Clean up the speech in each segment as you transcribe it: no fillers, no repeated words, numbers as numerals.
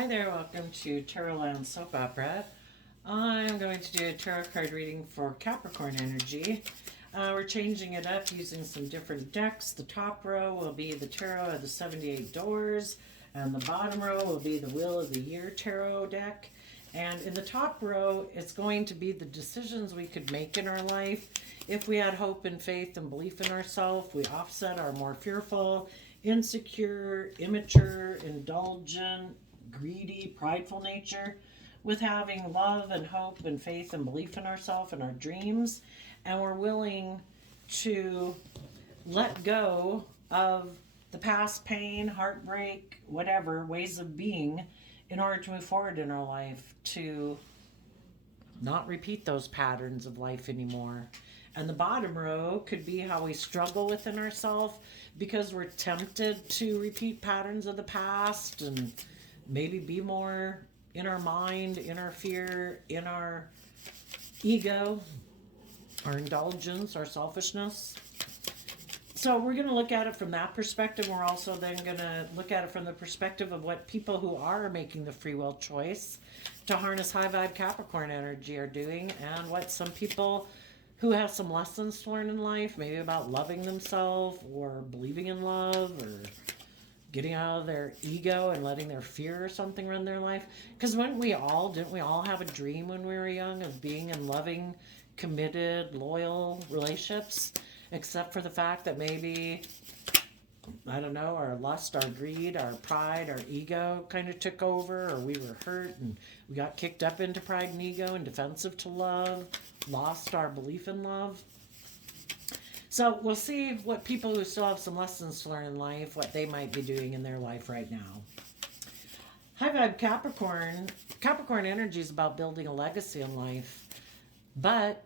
Hi there, welcome to Tarotland Soap Opera. I'm going to do a tarot card reading for Capricorn energy. We're changing it up using some different decks. The top row will be the Tarot of the 78 Doors, and the bottom row will be the Wheel of the Year Tarot deck. And in the top row, it's going to be the decisions we could make in our life. If we had hope and faith and belief in ourselves, we offset our more fearful, insecure, immature, indulgent, greedy, prideful nature with having love and hope and faith and belief in ourselves and our dreams. And we're willing to let go of the past pain, heartbreak, whatever, ways of being in order to move forward in our life, to not repeat those patterns of life anymore. And the bottom row could be how we struggle within ourselves because we're tempted to repeat patterns of the past and maybe be more in our mind, in our fear, in our ego, our indulgence, our selfishness. So we're going to look at it from that perspective. We're also then going to look at it from the perspective of what people who are making the free will choice to harness high vibe Capricorn energy are doing, and what some people who have some lessons to learn in life, maybe about loving themselves or believing in love or getting out of their ego and letting their fear or something run their life. Because didn't we all have a dream when we were young of being in loving, committed, loyal relationships? Except for the fact that maybe, I don't know, our lust, our greed, our pride, our ego kind of took over, or we were hurt and we got kicked up into pride and ego and defensive to love, lost our belief in love. So we'll see what people who still have some lessons to learn in life, what they might be doing in their life right now. High vibe Capricorn. Capricorn energy is about building a legacy in life. But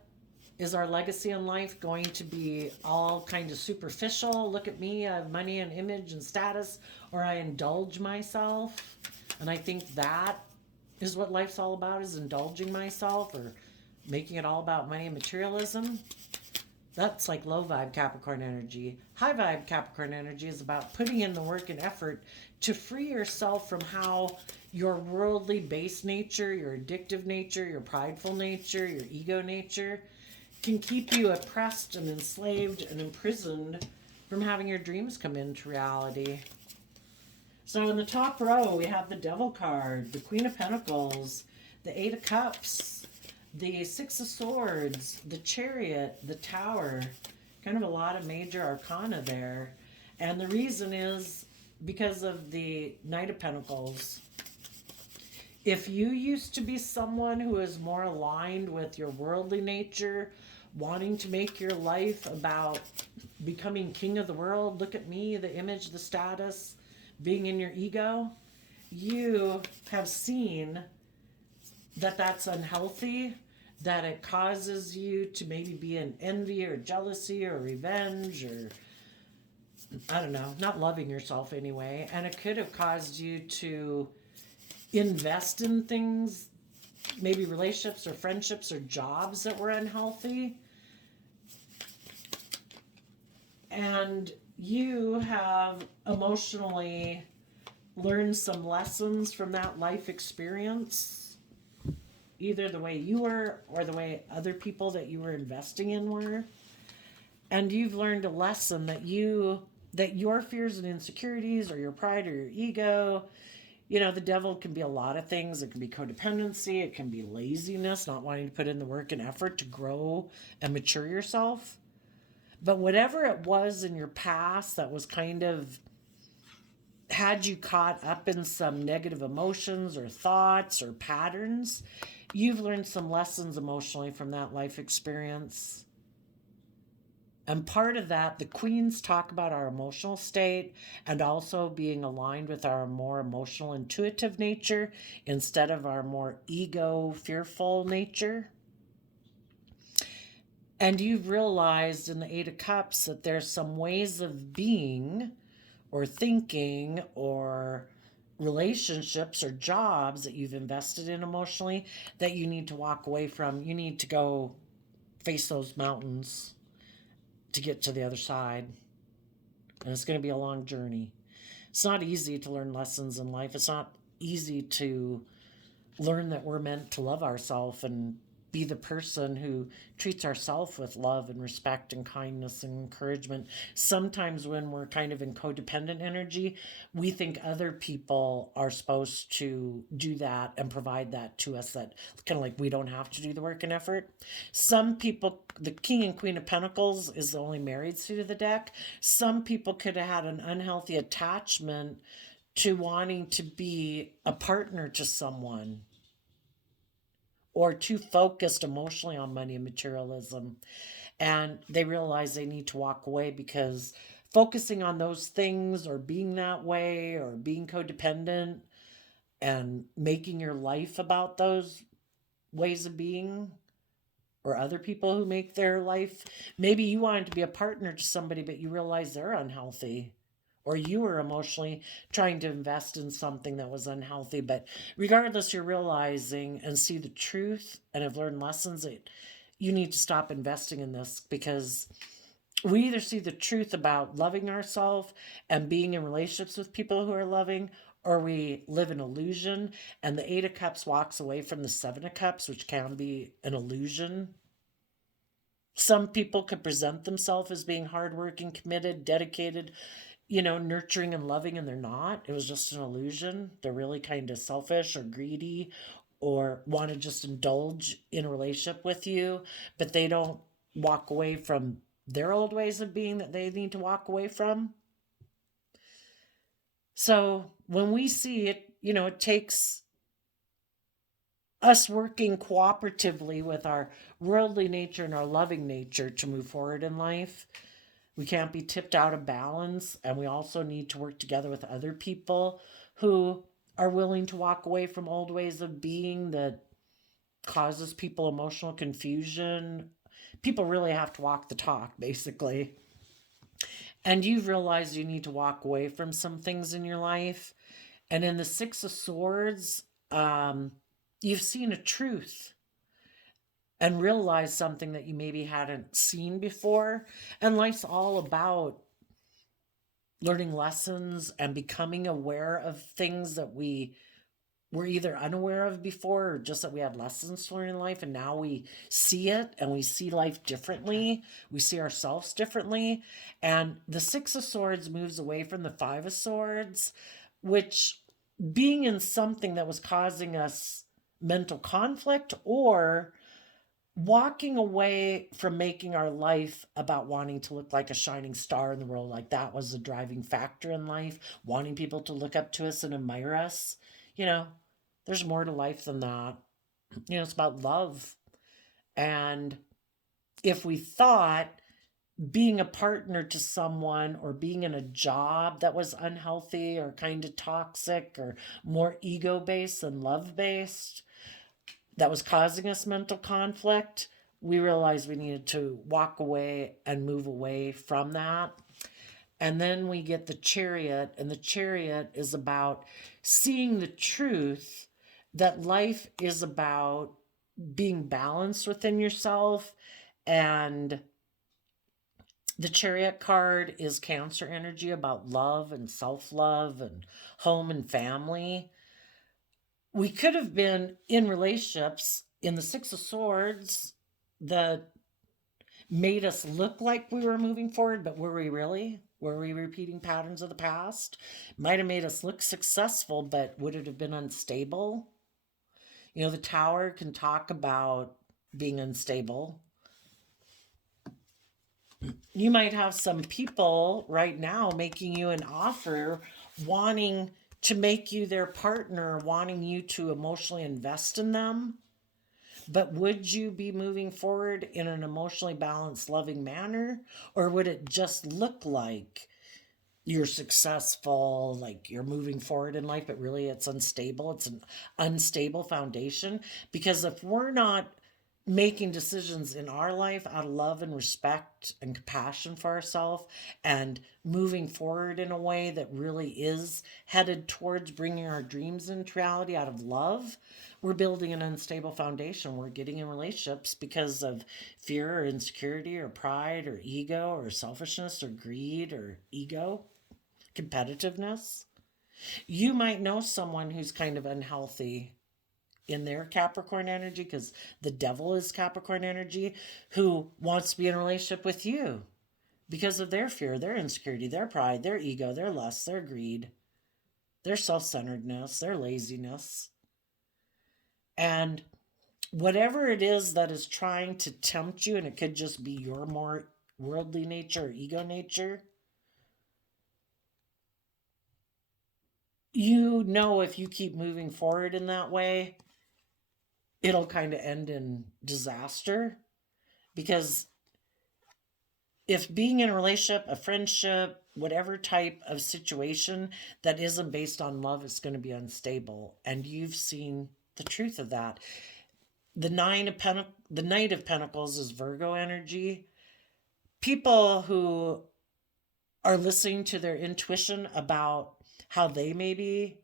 is our legacy in life going to be all kind of superficial? Look at me, I have money and image and status, or I indulge myself. And I think that is what life's all about, is indulging myself or making it all about money and materialism. That's like low vibe Capricorn energy. High vibe Capricorn energy is about putting in the work and effort to free yourself from how your worldly based nature, your addictive nature, your prideful nature, your ego nature can keep you oppressed and enslaved and imprisoned from having your dreams come into reality. So in the top row, we have the Devil card, the Queen of Pentacles, the Eight of Cups, the Six of Swords, the Chariot, the Tower, kind of a lot of major arcana there. And the reason is because of the Knight of Pentacles. If you used to be someone who is more aligned with your worldly nature, wanting to make your life about becoming king of the world, look at me, the image, the status, being in your ego, you have seen that that's unhealthy, that it causes you to maybe be in envy or jealousy or revenge or, I don't know, not loving yourself anyway. And it could have caused you to invest in things, maybe relationships or friendships or jobs that were unhealthy. And you have emotionally learned some lessons from that life experience, either the way you were or the way other people that you were investing in were. And you've learned a lesson that your fears and insecurities or your pride or your ego, you know, the devil can be a lot of things. It can be codependency. It can be laziness, not wanting to put in the work and effort to grow and mature yourself. But whatever it was in your past that was kind of had you caught up in some negative emotions or thoughts or patterns, you've learned some lessons emotionally from that life experience. And part of that, the queens talk about our emotional state and also being aligned with our more emotional, intuitive nature instead of our more ego, fearful nature. And you've realized in the Eight of Cups that there's some ways of being or thinking or relationships or jobs that you've invested in emotionally that you need to walk away from. You need to go face those mountains to get to the other side. And it's going to be a long journey. It's not easy to learn lessons in life. It's not easy to learn that we're meant to love ourselves and be the person who treats ourselves with love and respect and kindness and encouragement. Sometimes when we're kind of in codependent energy, we think other people are supposed to do that and provide that to us, that kind of like we don't have to do the work and effort. Some people, the King and Queen of Pentacles is the only married suit of the deck. Some people could have had an unhealthy attachment to wanting to be a partner to someone, or too focused emotionally on money and materialism. And they realize they need to walk away because focusing on those things or being that way or being codependent and making your life about those ways of being, or other people who make their life, maybe you wanted to be a partner to somebody but you realize they're unhealthy, or you were emotionally trying to invest in something that was unhealthy. But regardless, you're realizing and see the truth and have learned lessons that you need to stop investing in this, because we either see the truth about loving ourselves and being in relationships with people who are loving, or we live in illusion. And the Eight of Cups walks away from the Seven of Cups, which can be an illusion. Some people could present themselves as being hardworking, committed, dedicated, nurturing and loving, and they're not. It was just an illusion. They're really kind of selfish or greedy, or want to just indulge in a relationship with you, but they don't walk away from their old ways of being that they need to walk away from. So when we see it, it takes us working cooperatively with our worldly nature and our loving nature to move forward in life. We can't be tipped out of balance, and we also need to work together with other people who are willing to walk away from old ways of being that causes people emotional confusion. People really have to walk the talk, basically. And you've realized you need to walk away from some things in your life. And in the Six of Swords, you've seen a truth and realize something that you maybe hadn't seen before. And life's all about learning lessons and becoming aware of things that we were either unaware of before, or just that we had lessons to learn in life, and now we see it and we see life differently. We see ourselves differently. And the Six of Swords moves away from the Five of Swords, which, being in something that was causing us mental conflict, or walking away from making our life about wanting to look like a shining star in the world, like that was the driving factor in life, wanting people to look up to us and admire us. There's more to life than that. It's about love. And if we thought being a partner to someone or being in a job that was unhealthy or kind of toxic or more ego based than love based, that was causing us mental conflict, we realized we needed to walk away and move away from that. And then we get the Chariot, and the Chariot is about seeing the truth that life is about being balanced within yourself. And the Chariot card is Cancer energy, about love and self-love and home and family. We could have been in relationships in the Six of Swords that made us look like we were moving forward, but were we really? Were we repeating patterns of the past? Might have made us look successful, but would it have been unstable? The Tower can talk about being unstable. You might have some people right now making you an offer, wanting to make you their partner, wanting you to emotionally invest in them. But would you be moving forward in an emotionally balanced, loving manner? Or would it just look like you're successful, like you're moving forward in life, but really it's unstable? It's an unstable foundation. Because if we're not making decisions in our life out of love and respect and compassion for ourselves, and moving forward in a way that really is headed towards bringing our dreams into reality out of love, we're building an unstable foundation. We're getting in relationships because of fear or insecurity or pride or ego or selfishness or greed or ego, competitiveness. You might know someone who's kind of unhealthy in their Capricorn energy, because the devil is Capricorn energy, who wants to be in a relationship with you because of their fear, their insecurity, their pride, their ego, their lust, their greed, their self centeredness, their laziness. And whatever it is that is trying to tempt you, and it could just be your more worldly nature or ego nature, you know, if you keep moving forward in that way, it'll kind of end in disaster. Because if being in a relationship, a friendship, whatever type of situation that isn't based on love is going to be unstable. And you've seen the truth of that. The Knight of Pentacles is Virgo energy. People who are listening to their intuition about how they maybe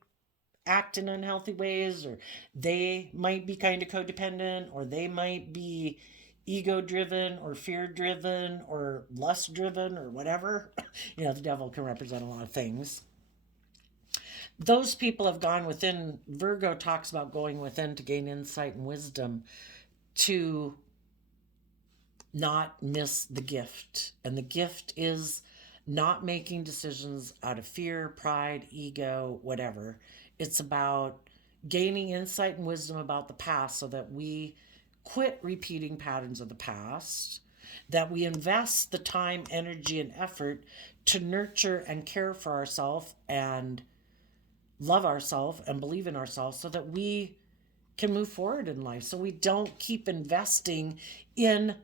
act in unhealthy ways, or they might be kind of codependent, or they might be ego driven or fear driven or lust driven or whatever. You know, the devil can represent a lot of things. Those people have gone within. Virgo talks about going within to gain insight and wisdom, to not miss the gift. And the gift is not making decisions out of fear, pride, ego, whatever. It's about gaining insight and wisdom about the past so that we quit repeating patterns of the past, that we invest the time, energy, and effort to nurture and care for ourselves and love ourselves and believe in ourselves so that we can move forward in life. So we don't keep investing in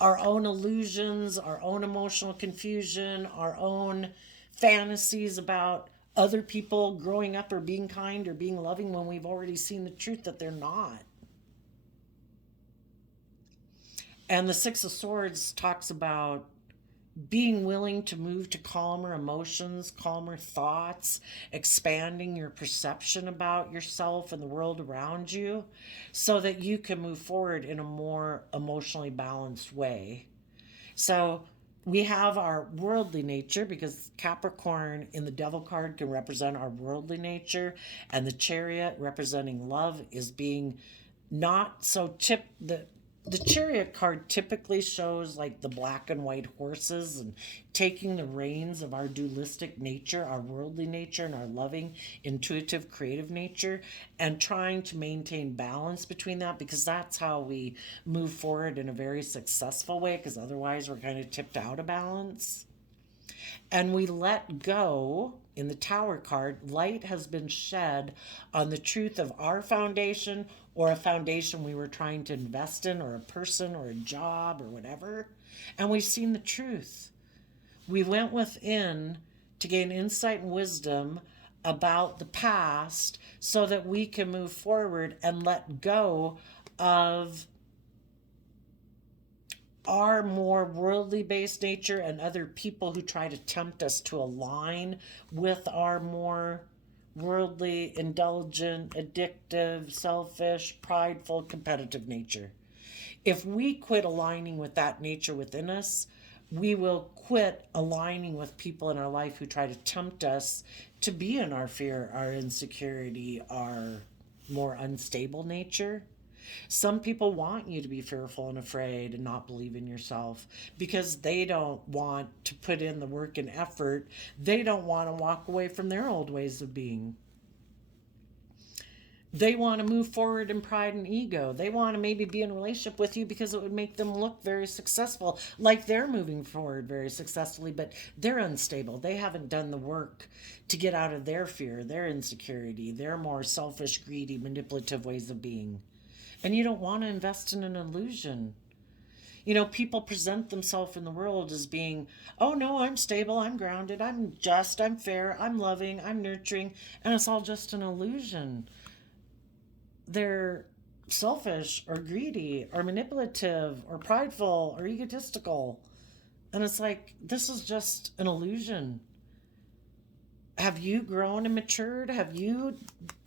our own illusions, our own emotional confusion, our own fantasies about other people growing up or being kind or being loving when we've already seen the truth that they're not. And the Six of Swords talks about being willing to move to calmer emotions, calmer thoughts, expanding your perception about yourself and the world around you so that you can move forward in a more emotionally balanced way. So we have our worldly nature, because Capricorn in the devil card can represent our worldly nature, and the Chariot representing love is being not so the Chariot card typically shows like the black and white horses and taking the reins of our dualistic nature, our worldly nature, and our loving, intuitive, creative nature, and trying to maintain balance between that, because that's how we move forward in a very successful way, because otherwise we're kind of tipped out of balance. And we let go. In the Tower card, light has been shed on the truth of our foundation, or a foundation we were trying to invest in, or a person or a job or whatever. And we've seen the truth. We went within to gain insight and wisdom about the past so that we can move forward and let go of our more worldly based nature and other people who try to tempt us to align with our more worldly, indulgent, addictive, selfish, prideful, competitive nature. If we quit aligning with that nature within us, we will quit aligning with people in our life who try to tempt us to be in our fear, our insecurity, our more unstable nature. Some people want you to be fearful and afraid and not believe in yourself because they don't want to put in the work and effort. They don't want to walk away from their old ways of being. They want to move forward in pride and ego. They want to maybe be in a relationship with you because it would make them look very successful, like they're moving forward very successfully, but they're unstable. They haven't done the work to get out of their fear, their insecurity, their more selfish, greedy, manipulative ways of being. And you don't want to invest in an illusion. You know, people present themselves in the world as being, oh no, I'm stable, I'm grounded, I'm just, I'm fair, I'm loving, I'm nurturing, and it's all just an illusion. They're selfish or greedy or manipulative or prideful or egotistical. And it's like, this is just an illusion. Have you grown and matured? Have you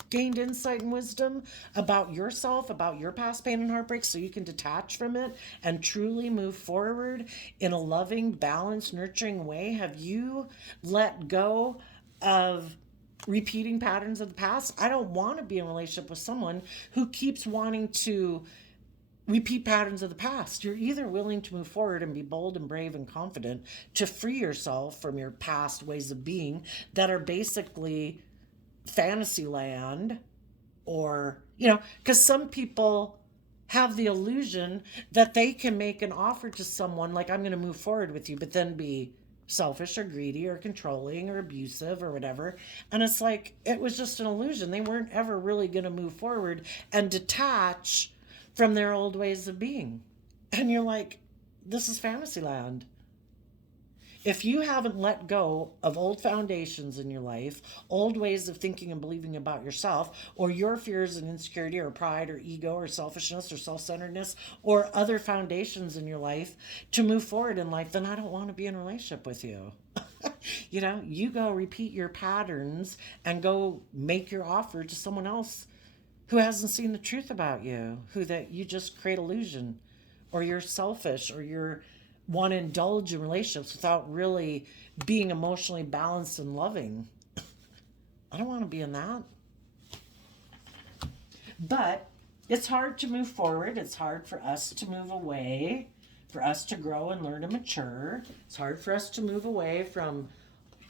gained insight and wisdom about yourself, about your past pain and heartbreak, so you can detach from it and truly move forward in a loving, balanced, nurturing way? Have you let go of repeating patterns of the past. I don't want to be in a relationship with someone who keeps wanting to repeat patterns of the past. You're either willing to move forward and be bold and brave and confident to free yourself from your past ways of being that are basically fantasy land, or, because some people have the illusion that they can make an offer to someone like, I'm going to move forward with you, but then be selfish or greedy or controlling or abusive or whatever. And it's like, it was just an illusion. They weren't ever really going to move forward and detach from their old ways of being. And you're like, this is fantasy land. If you haven't let go of old foundations in your life, old ways of thinking and believing about yourself, or your fears and insecurity, or pride, or ego, or selfishness, or self centeredness, or other foundations in your life to move forward in life, then I don't want to be in a relationship with you. You go repeat your patterns and go make your offer to someone else who hasn't seen the truth about you, who that you just create illusion, or you're selfish, or you're want to indulge in relationships without really being emotionally balanced and loving. I don't want to be in that. But it's hard to move forward. It's hard for us to move away, for us to grow and learn and mature. It's hard for us to move away from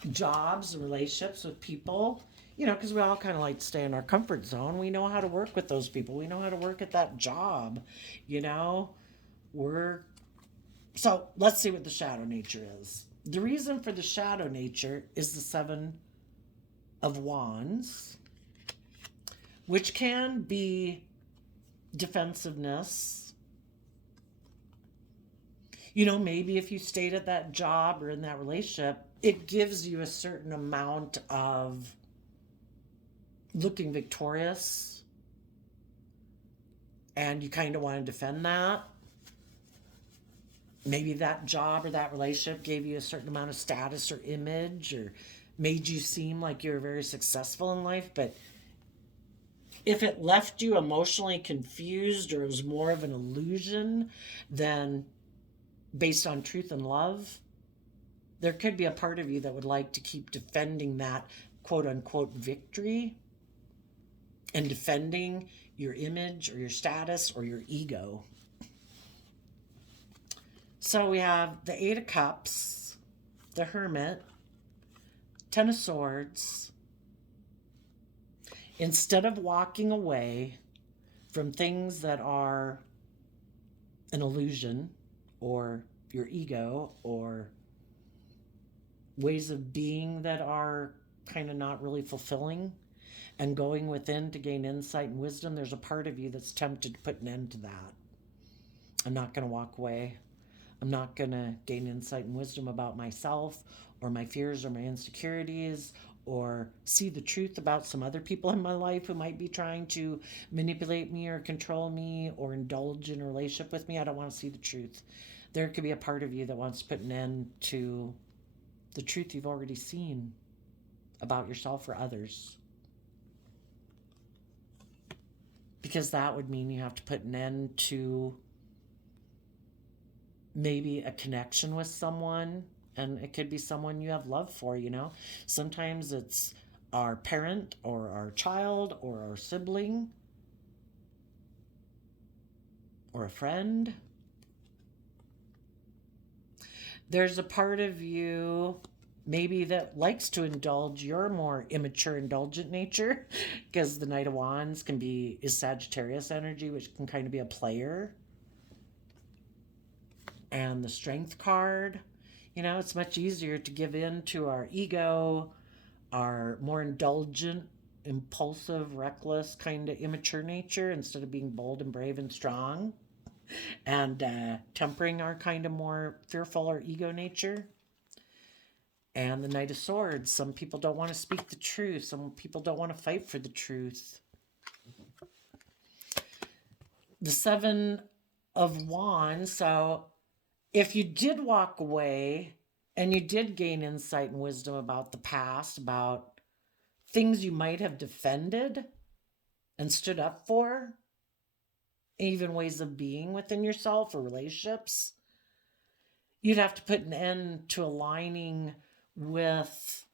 jobs and relationships with people, because we all kind of like to stay in our comfort zone. We know how to work with those people. We know how to work at that job. We're So let's see what the shadow nature is. The reason for the shadow nature is the Seven of Wands, which can be defensiveness. Maybe if you stayed at that job or in that relationship, it gives you a certain amount of looking victorious, and you kind of want to defend that. Maybe that job or that relationship gave you a certain amount of status or image, or made you seem like you were very successful in life. But if it left you emotionally confused, or it was more of an illusion than based on truth and love, there could be a part of you that would like to keep defending that quote unquote victory and defending your image or your status or your ego. So we have the Eight of Cups, the Hermit, Ten of Swords. Instead of walking away from things that are an illusion, or your ego, or ways of being that are kind of not really fulfilling, and going within to gain insight and wisdom, there's a part of you that's tempted to put an end to that. I'm not going to walk away. I'm not going to gain insight and wisdom about myself, or my fears, or my insecurities, or see the truth about some other people in my life who might be trying to manipulate me or control me or indulge in a relationship with me. I don't want to see the truth. There could be a part of you that wants to put an end to the truth you've already seen about yourself or others. Because that would mean you have to put an end to maybe a connection with someone, and it could be someone you have love for. Sometimes it's our parent or our child or our sibling or a friend. There's a part of you maybe that likes to indulge your more immature, indulgent nature, because the Knight of Wands is Sagittarius energy, which can kind of be a player. And the Strength card, it's much easier to give in to our ego, our more indulgent, impulsive, reckless, kind of immature nature, instead of being bold and brave and strong, and tempering our kind of more fearful or ego nature. And the Knight of Swords, some people don't want to speak the truth. Some people don't want to fight for the truth. The Seven of Wands, so if you did walk away and you did gain insight and wisdom about the past, about things you might have defended and stood up for, even ways of being within yourself or relationships, you'd have to put an end to aligning with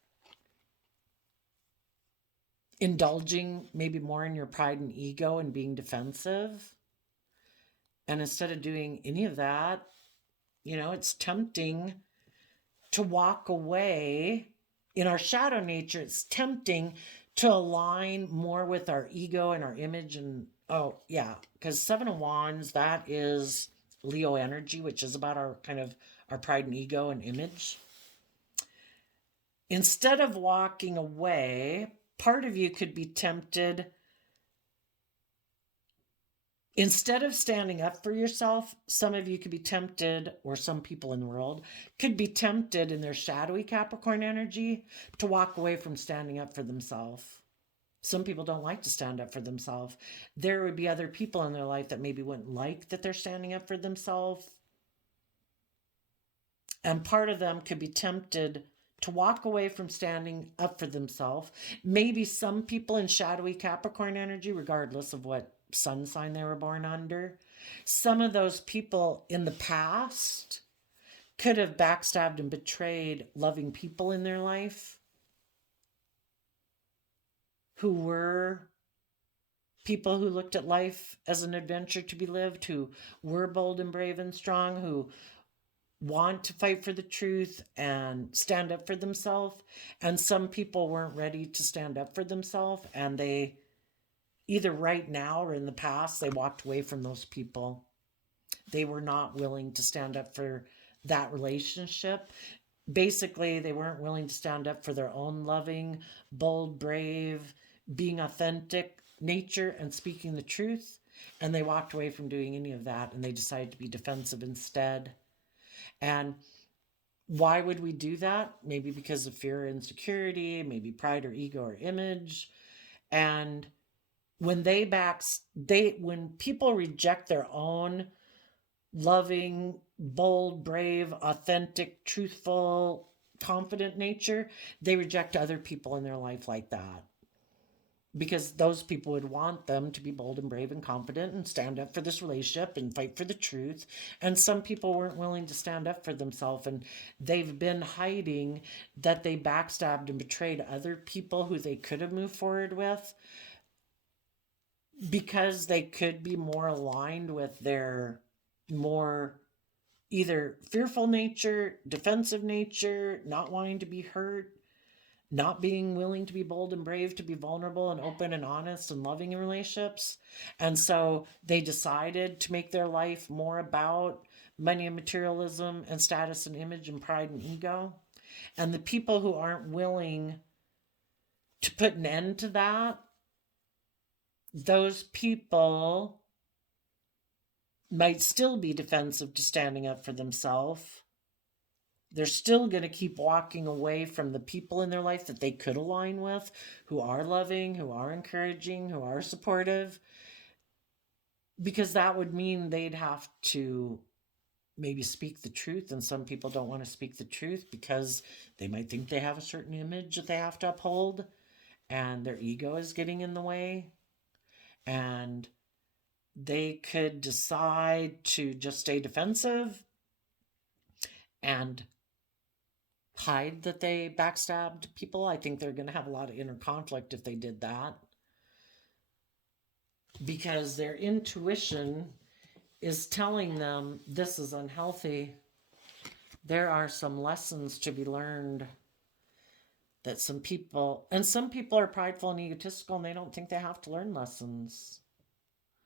indulging maybe more in your pride and ego and being defensive. And instead of doing any of that, it's tempting to walk away. In our shadow nature, it's tempting to align more with our ego and our image. And oh, yeah, because Seven of Wands, that is Leo energy, which is about our kind of our pride and ego and image. Instead of walking away, part of you could be tempted, instead of standing up for yourself, some of you could be tempted, or some people in the world could be tempted in their shadowy Capricorn energy to walk away from standing up for themselves. Some people don't like to stand up for themselves. There would be other people in their life that maybe wouldn't like that they're standing up for themselves. And part of them could be tempted to walk away from standing up for themselves. Maybe some people in shadowy Capricorn energy, regardless of what sun sign they were born under, some of those people in the past could have backstabbed and betrayed loving people in their life who were people who looked at life as an adventure to be lived, who were bold and brave and strong, who want to fight for the truth and stand up for themselves. And some people weren't ready to stand up for themselves, and they, either right now or in the past, they walked away from those people. They were not willing to stand up for that relationship. Basically, they weren't willing to stand up for their own loving, bold, brave, being authentic nature and speaking the truth. And they walked away from doing any of that, and they decided to be defensive instead. And why would we do that? Maybe because of fear or insecurity, maybe pride or ego or image. And when when people reject their own loving, bold, brave, authentic, truthful, confident nature, they reject other people in their life like that. Because those people would want them to be bold and brave and confident and stand up for this relationship and fight for the truth. And some people weren't willing to stand up for themselves, and they've been hiding that they backstabbed and betrayed other people who they could have moved forward with, because they could be more aligned with their more either fearful nature, defensive nature, not wanting to be hurt, not being willing to be bold and brave, to be vulnerable and open and honest and loving in relationships. And so they decided to make their life more about money and materialism and status and image and pride and ego. And the people who aren't willing to put an end to that, those people might still be defensive to standing up for themselves. They're still going to keep walking away from the people in their life that they could align with, who are loving, who are encouraging, who are supportive, because that would mean they'd have to maybe speak the truth. And some people don't want to speak the truth because they might think they have a certain image that they have to uphold, and their ego is getting in the way. And they could decide to just stay defensive and hide that they backstabbed people. I think they're going to have a lot of inner conflict if they did that, because their intuition is telling them this is unhealthy. There are some lessons to be learned that some people are prideful and egotistical, and they don't think they have to learn lessons.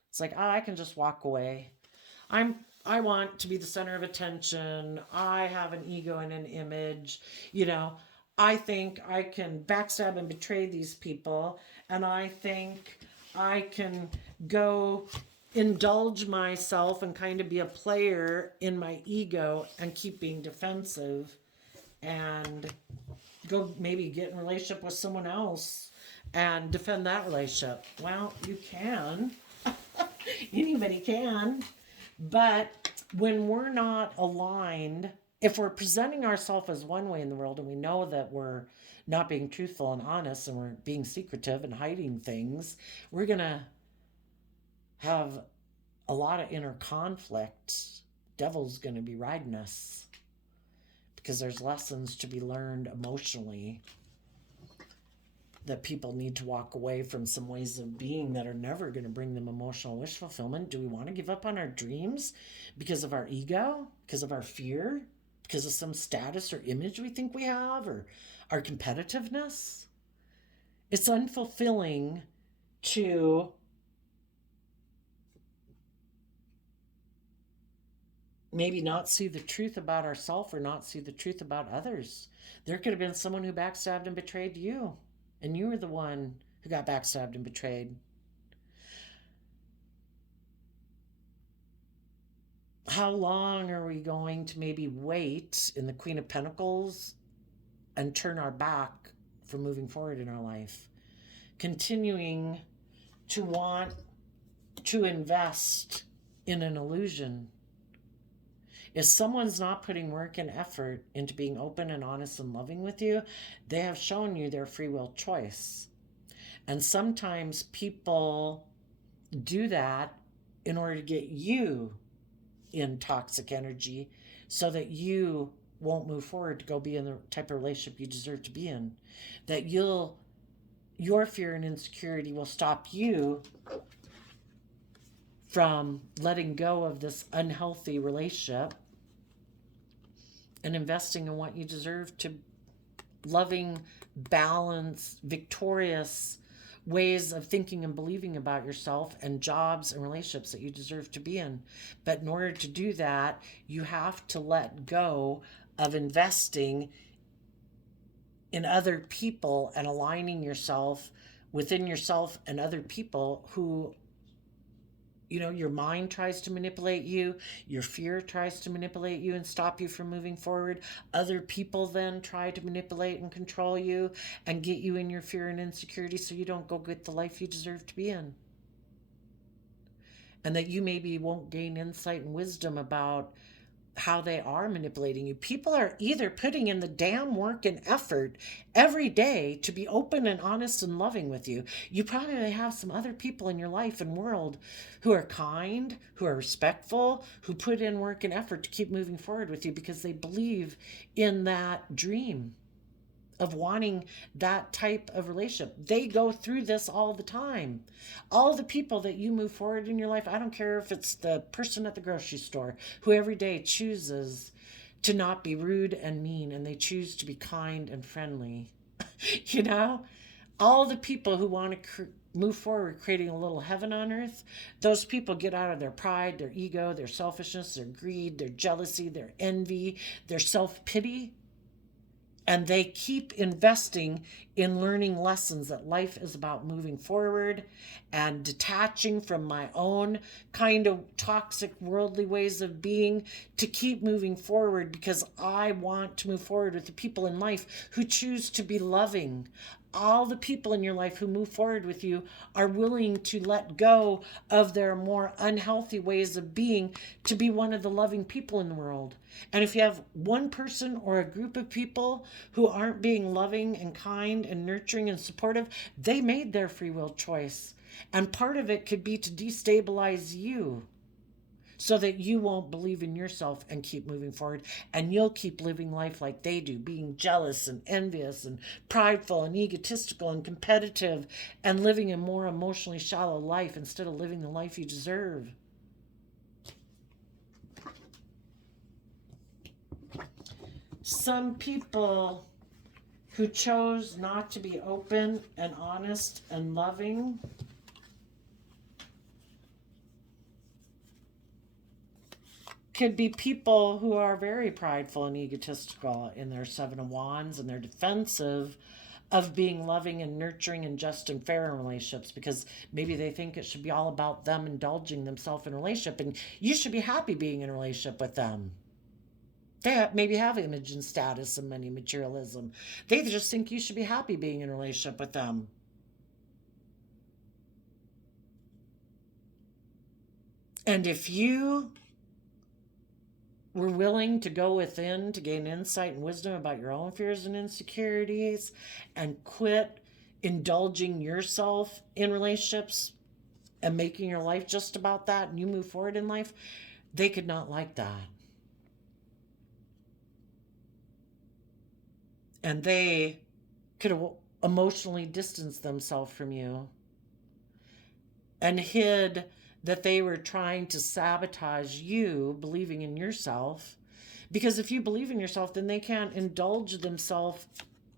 It's like, I can just walk away. I want to be the center of attention. I have an ego and an image. I think I can backstab and betray these people, and I think I can go indulge myself and kind of be a player in my ego and keep being defensive and go maybe get in a relationship with someone else and defend that relationship. Well, you can. Anybody can. But when we're not aligned, if we're presenting ourselves as one way in the world and we know that we're not being truthful and honest and we're being secretive and hiding things, we're going to have a lot of inner conflict. Devil's going to be riding us because there's lessons to be learned emotionally that people need to walk away from some ways of being that are never going to bring them emotional wish fulfillment? Do we want to give up on our dreams because of our ego, because of our fear, because of some status or image we think we have, or our competitiveness? It's unfulfilling to maybe not see the truth about ourselves or not see the truth about others. There could have been someone who backstabbed and betrayed you, and you were the one who got backstabbed and betrayed. How long are we going to maybe wait in the Queen of Pentacles and turn our back from moving forward in our life? Continuing to want to invest in an illusion. If someone's not putting work and effort into being open and honest and loving with you, they have shown you their free will choice. And sometimes people do that in order to get you in toxic energy so that you won't move forward to go be in the type of relationship you deserve to be in. That your fear and insecurity will stop you from letting go of this unhealthy relationship and investing in what you deserve, to loving, balanced, victorious ways of thinking and believing about yourself, and jobs and relationships that you deserve to be in. But in order to do that, you have to let go of investing in other people and aligning yourself within yourself and other people who, your mind tries to manipulate you, your fear tries to manipulate you and stop you from moving forward. Other people then try to manipulate and control you and get you in your fear and insecurity so you don't go get the life you deserve to be in. And that you maybe won't gain insight and wisdom about how they are manipulating you. People are either putting in the damn work and effort every day to be open and honest and loving with you. You probably have some other people in your life and world who are kind, who are respectful, who put in work and effort to keep moving forward with you because they believe in that dream of wanting that type of relationship. They go through this all the time. All the people that you move forward in your life, I don't care if it's the person at the grocery store who every day chooses to not be rude and mean, and they choose to be kind and friendly. All the people who want to move forward creating a little heaven on earth, those people get out of their pride, their ego, their selfishness, their greed, their jealousy, their envy, their self-pity. And they keep investing in learning lessons that life is about moving forward and detaching from my own kind of toxic worldly ways of being to keep moving forward, because I want to move forward with the people in life who choose to be loving. All the people in your life who move forward with you are willing to let go of their more unhealthy ways of being to be one of the loving people in the world. And if you have one person or a group of people who aren't being loving and kind and nurturing and supportive, they made their free will choice. And part of it could be to destabilize you so that you won't believe in yourself and keep moving forward, and you'll keep living life like they do, being jealous and envious and prideful and egotistical and competitive, and living a more emotionally shallow life instead of living the life you deserve. Some people who chose not to be open and honest and loving could be people who are very prideful and egotistical in their Seven of Wands, and they're defensive of being loving and nurturing and just and fair in relationships, because maybe they think it should be all about them indulging themselves in a relationship, and you should be happy being in a relationship with them. They maybe have image and status and money, materialism. They just think you should be happy being in a relationship with them. And if you were willing to go within to gain insight and wisdom about your own fears and insecurities and quit indulging yourself in relationships and making your life just about that, and you move forward in life, they could not like that. And they could have emotionally distanced themselves from you and hid that they were trying to sabotage you believing in yourself. Because if you believe in yourself, then they can't indulge themselves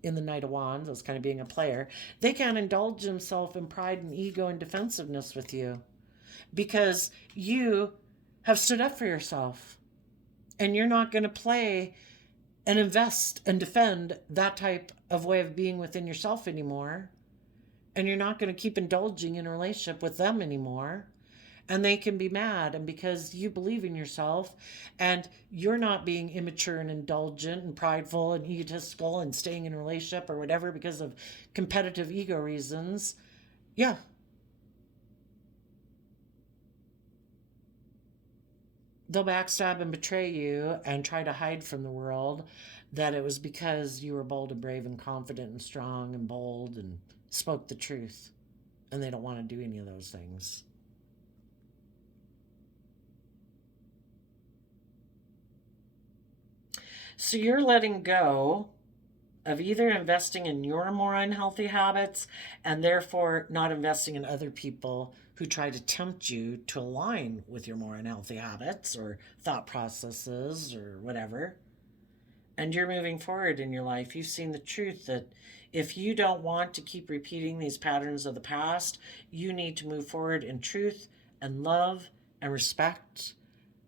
in the Knight of Wands, that's kind of being a player. They can't indulge themselves in pride and ego and defensiveness with you because you have stood up for yourself and you're not going to play and invest and defend that type of way of being within yourself anymore. And you're not going to keep indulging in a relationship with them anymore. And they can be mad. And because you believe in yourself and you're not being immature and indulgent and prideful and egotistical and staying in a relationship or whatever because of competitive ego reasons, yeah, they'll backstab and betray you and try to hide from the world that it was because you were bold and brave and confident and strong and bold and spoke the truth. And they don't want to do any of those things. So you're letting go of either investing in your more unhealthy habits and therefore not investing in other people who try to tempt you to align with your more unhealthy habits or thought processes or whatever. And you're moving forward in your life. You've seen the truth that if you don't want to keep repeating these patterns of the past, you need to move forward in truth and love and respect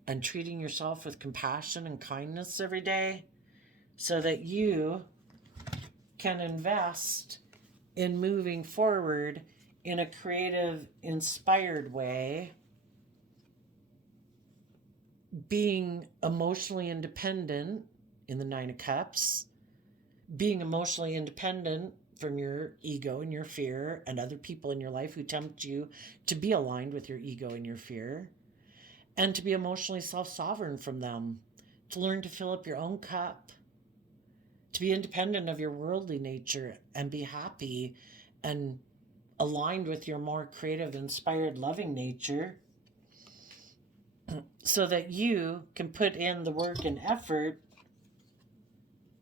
and treating yourself with compassion and kindness every day so that you can invest in moving forward in a creative, inspired way, being emotionally independent in the Nine of Cups, being emotionally independent from your ego and your fear and other people in your life who tempt you to be aligned with your ego and your fear, and to be emotionally self-sovereign from them, to learn to fill up your own cup, to be independent of your worldly nature and be happy and aligned with your more creative, inspired, loving nature so that you can put in the work and effort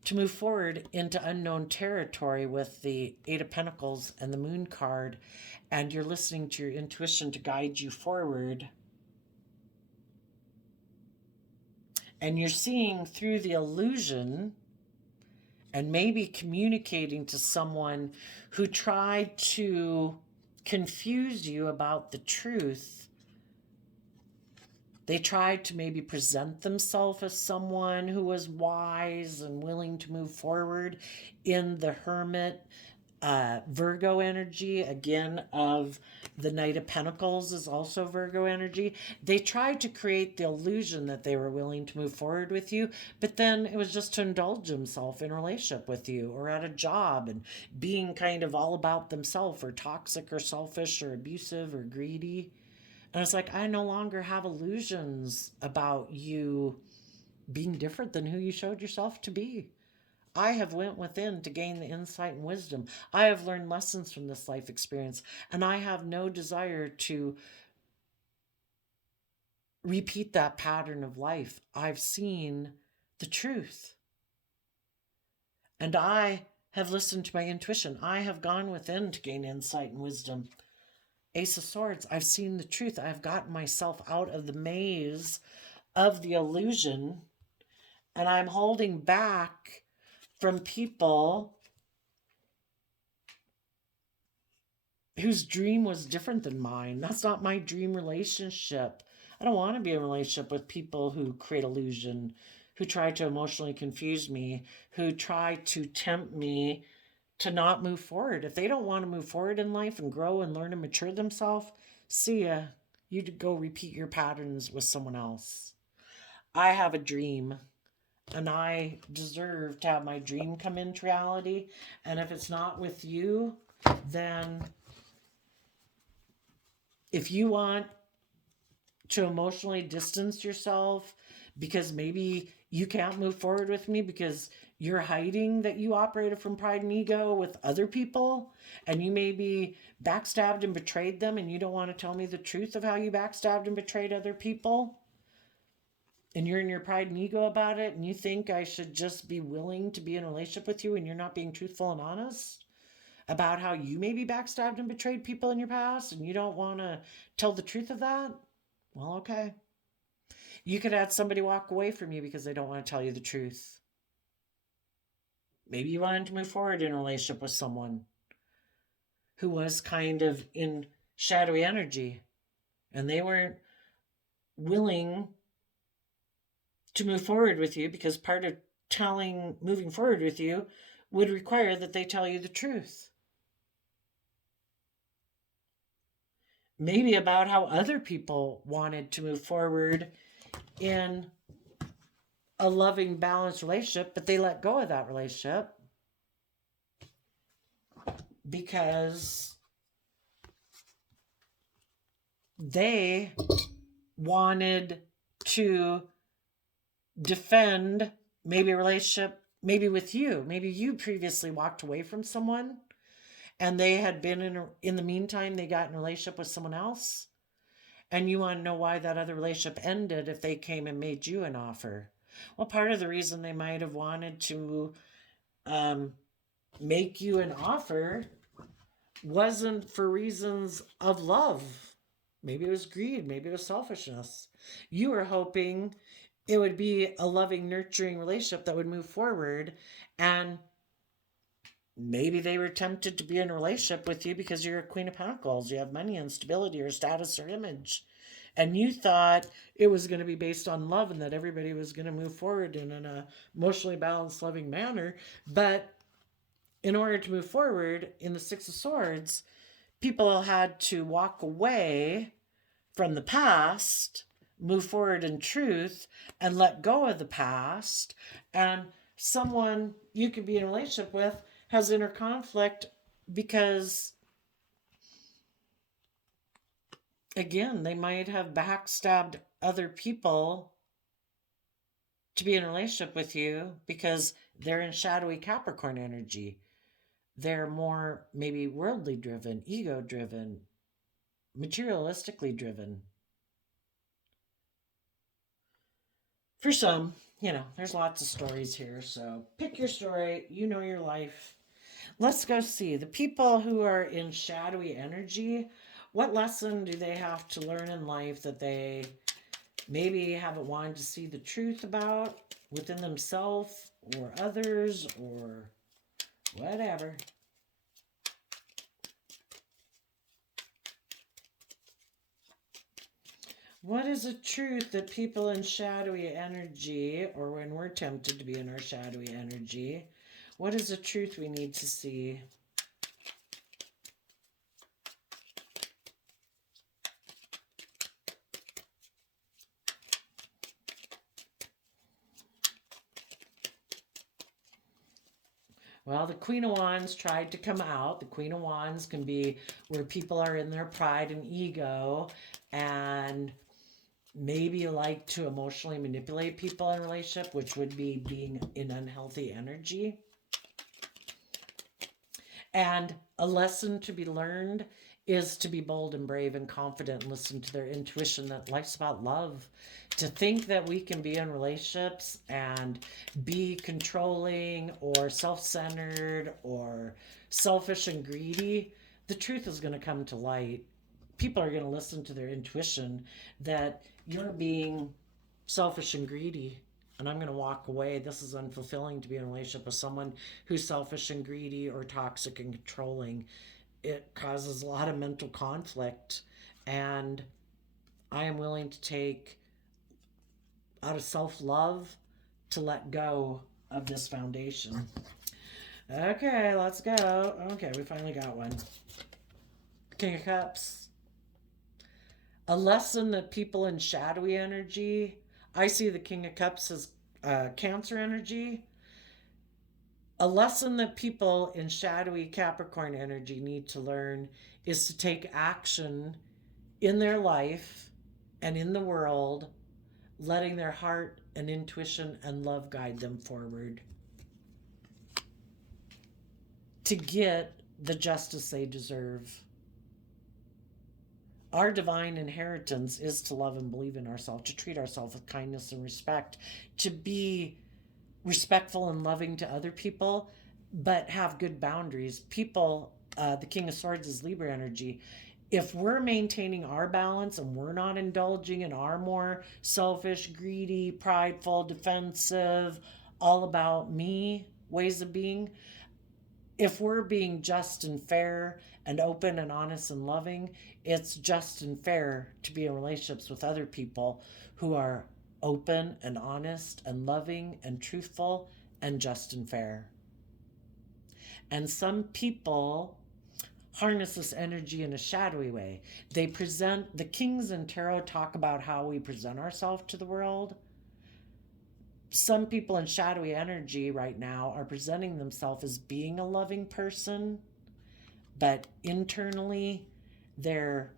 to move forward into unknown territory with the Eight of Pentacles and the Moon card, and you're listening to your intuition to guide you forward. And you're seeing through the illusion and maybe communicating to someone who tried to confuse you about the truth. They tried to maybe present themselves as someone who was wise and willing to move forward in the Hermit, Virgo energy, again, of the Knight of Pentacles is also Virgo energy. They tried to create the illusion that they were willing to move forward with you, but then it was just to indulge themselves in a relationship with you or at a job and being kind of all about themselves or toxic or selfish or abusive or greedy. And it's like, I no longer have illusions about you being different than who you showed yourself to be. I have went within to gain the insight and wisdom. I have learned lessons from this life experience, and I have no desire to repeat that pattern of life. I've seen the truth. And I have listened to my intuition. I have gone within to gain insight and wisdom. Ace of Swords, I've seen the truth. I've gotten myself out of the maze of the illusion, and I'm holding back from people whose dream was different than mine. That's not my dream relationship. I don't want to be in a relationship with people who create illusion, who try to emotionally confuse me, who try to tempt me to not move forward. If they don't want to move forward in life and grow and learn and mature themselves, see ya. You go repeat your patterns with someone else. I have a dream and I deserve to have my dream come into reality. And if it's not with you, then if you want to emotionally distance yourself because maybe you can't move forward with me because you're hiding that you operated from pride and ego with other people and you maybe backstabbed and betrayed them and you don't want to tell me the truth of how you backstabbed and betrayed other people and you're in your pride and ego about it and you think I should just be willing to be in a relationship with you and you're not being truthful and honest, about how you maybe backstabbed and betrayed people in your past and you don't want to tell the truth of that? Well, okay. You could have somebody walk away from you because they don't want to tell you the truth. Maybe you wanted to move forward in a relationship with someone who was kind of in shadowy energy and they weren't willing to move forward with you because part of moving forward with you would require that they tell you the truth. Maybe about how other people wanted to move forward in a loving, balanced relationship, but they let go of that relationship because they wanted to defend maybe a relationship, maybe with you. Maybe you previously walked away from someone and they had been in the meantime, they got in a relationship with someone else. And you want to know why that other relationship ended if they came and made you an offer. Well, part of the reason they might have wanted to make you an offer wasn't for reasons of love. Maybe it was greed. Maybe it was selfishness. You were hoping it would be a loving, nurturing relationship that would move forward. And maybe they were tempted to be in a relationship with you because you're a Queen of Pentacles. You have money and stability or status or image. And you thought it was going to be based on love and that everybody was going to move forward in an emotionally balanced, loving manner. But in order to move forward in the Six of Swords, people had to walk away from the past, move forward in truth, and let go of the past. And someone you could be in a relationship with has inner conflict because, again, they might have backstabbed other people to be in a relationship with you because they're in shadowy Capricorn energy. They're more maybe worldly driven, ego driven, materialistically driven. For some, there's lots of stories here. So pick your story. You know your life. Let's go see the people who are in shadowy energy. What lesson do they have to learn in life that they maybe haven't wanted to see the truth about within themselves or others or whatever? What is a truth that people in shadowy energy, or when we're tempted to be in our shadowy energy, what is a truth we need to see? Well, the Queen of Wands tried to come out. The Queen of Wands can be where people are in their pride and ego and maybe like to emotionally manipulate people in a relationship, which would be being in unhealthy energy. And a lesson to be learned is to be bold and brave and confident and listen to their intuition that life's about love. To think that we can be in relationships and be controlling or self-centered or selfish and greedy, the truth is going to come to light. People are going to listen to their intuition that you're being selfish and greedy and I'm going to walk away. This is unfulfilling to be in a relationship with someone who's selfish and greedy or toxic and controlling. It causes a lot of mental conflict, and I am willing to take out of self-love to let go of this foundation. Okay, let's go. Okay, we finally got one. King of Cups. A lesson that people in shadowy energy, I see the King of Cups as Cancer energy. A lesson that people in shadowy Capricorn energy need to learn is to take action in their life and in the world, letting their heart and intuition and love guide them forward to get the justice they deserve. Our divine inheritance is to love and believe in ourselves, to treat ourselves with kindness and respect, to be respectful and loving to other people, but have good boundaries. People the King of Swords is Libra energy. If we're maintaining our balance and we're not indulging in our more selfish, greedy, prideful, defensive, all about me ways of being, if we're being just and fair and open and honest and loving, it's just and fair to be in relationships with other people who are open and honest and loving and truthful and just and fair. And some people harness this energy in a shadowy way. They present, the kings in tarot talk about how we present ourselves to the world. Some people in shadowy energy right now are presenting themselves as being a loving person, but internally they're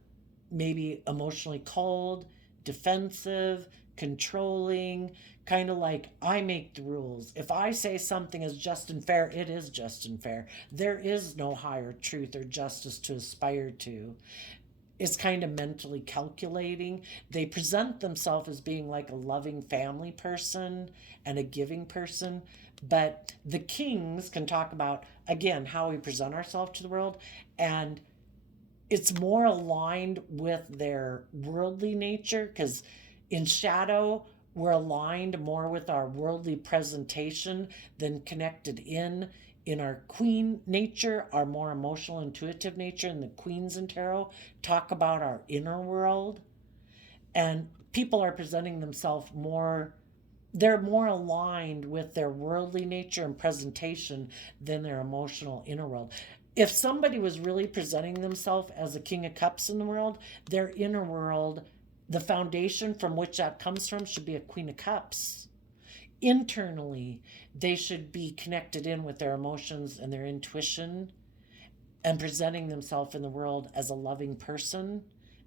maybe emotionally cold, defensive, controlling, kind of like, I make the rules. If I say something is just and fair, it is just and fair. There is no higher truth or justice to aspire to. It's kind of mentally calculating. They present themselves as being like a loving family person and a giving person. But the kings can talk about, again, how we present ourselves to the world. And it's more aligned with their worldly nature, because in shadow, we're aligned more with our worldly presentation than connected in our queen nature, our more emotional, intuitive nature. And the queens in tarot talk about our inner world. And people are presenting themselves more, they're more aligned with their worldly nature and presentation than their emotional inner world. If somebody was really presenting themselves as a King of Cups in the world, their inner world, the foundation from which that comes from, should be a Queen of Cups. Internally, they should be connected in with their emotions and their intuition and presenting themselves in the world as a loving person,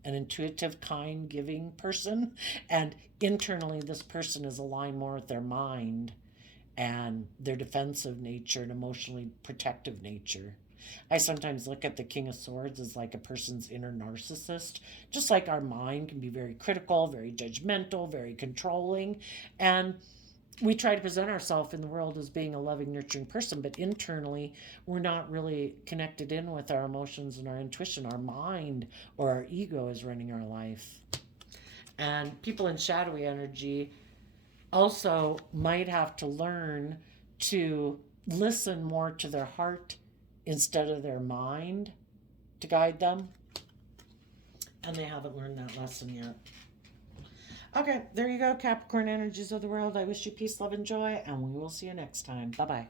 an intuitive, kind, giving person. And internally, this person is aligned more with their mind and their defensive nature and emotionally protective nature. I sometimes look at the King of Swords as like a person's inner narcissist. Just like our mind can be very critical, very judgmental, very controlling. And we try to present ourselves in the world as being a loving, nurturing person, but internally, we're not really connected in with our emotions and our intuition. Our mind or our ego is running our life. And people in shadowy energy also might have to learn to listen more to their heart instead of their mind to guide them. And they haven't learned that lesson yet. Okay, there you go, Capricorn energies of the world. I wish you peace, love, and joy, and we will see you next time. Bye-bye.